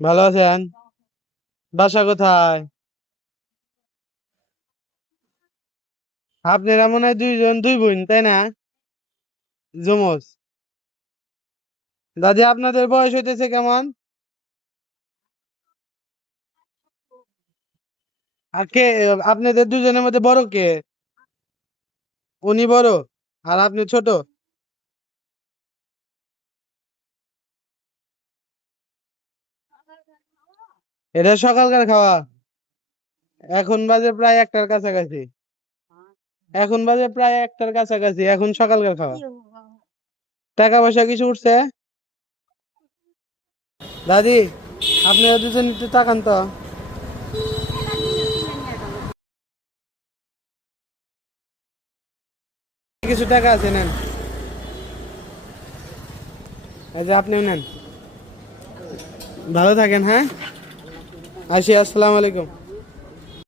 ভালো আছেন? বাসা কোথায়? আপনারা মনে হয় দুইজন দুই বোন তাই না? যমজ। দাদি আপনাদের বয়স হইতেছে কেমন? আর কে আপনাদের দুজনের মধ্যে বড় কে? উনি বড় আর আপনি ছোট। এটা সকালকার খাওয়া। এখন বাজে প্রায় একটার কাছাকাছি। এখন বাজে প্রায় একটার কাছাকাছি, এখন সকালকার খাওয়া। টাকা পয়সা কিছু উঠছে? দাদি, আপনারা দুজন একটু তাকান তো। কিছু টাকা আছে, নেন। এই যে আপনিও নেন। ভালো থাকেন, হ্যাঁ। আসি, আসসালামু আলাইকুম।